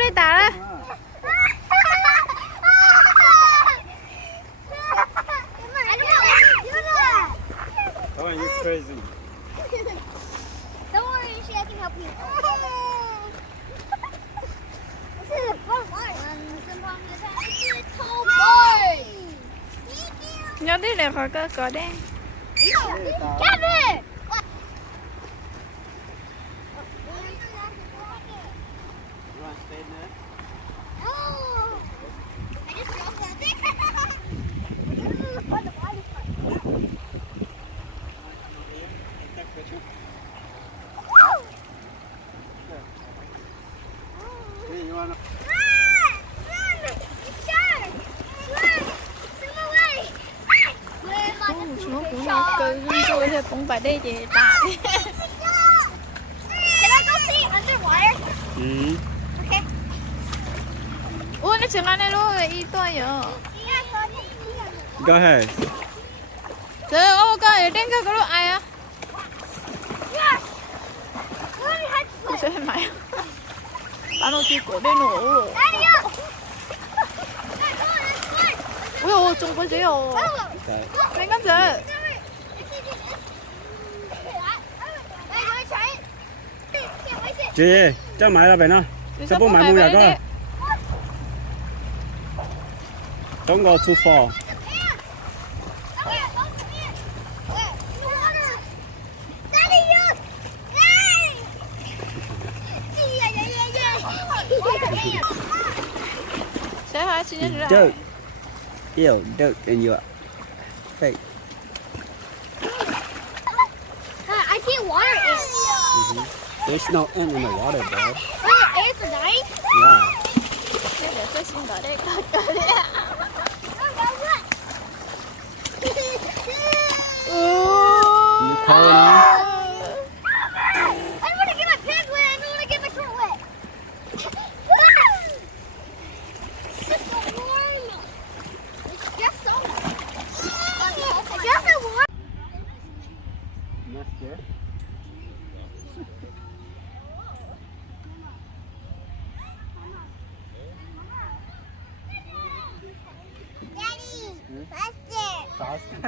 đây tả ra. Oh, you crazy. Don't worry, I can help you. This is a fun one. This is a tall boy. Nhớ đi để khỏi cỏ đen. Kevin! You want to stay in there? Oh! I just dropped that thing. Take a picture. Hey, you want to... Nó cũng nó cừ tôi thì cũng phải đi chị tả đi. Can I go see underwater? Okay. Ui nó chừng này luôn y to vậy. Go ahead. Trời ơi cái trên cái lỗ ai á? Tôi sẽ mày. Bạn nó chỉ cổ đây nổ rồi. Ui ôi trông có gì ồ. Okay. Mấy con giờ. Chị, cho mày ra về nó. Cho bố mày mua nhà coi. Don't go too far. Sẽ hỏi xin nhớ Dirt. Ew, dirt in your face. I see water ants. There's no ant in the water, bro. Wait, ants are dying? Yeah. để tôi xin ở đây cỏ đi. You cold now? I don't want to get my pants wet. I don't want to get my shirt wet. It's just so warm. It's just so warm. It's just so warm. You not scared? Daddy, faster. Faster.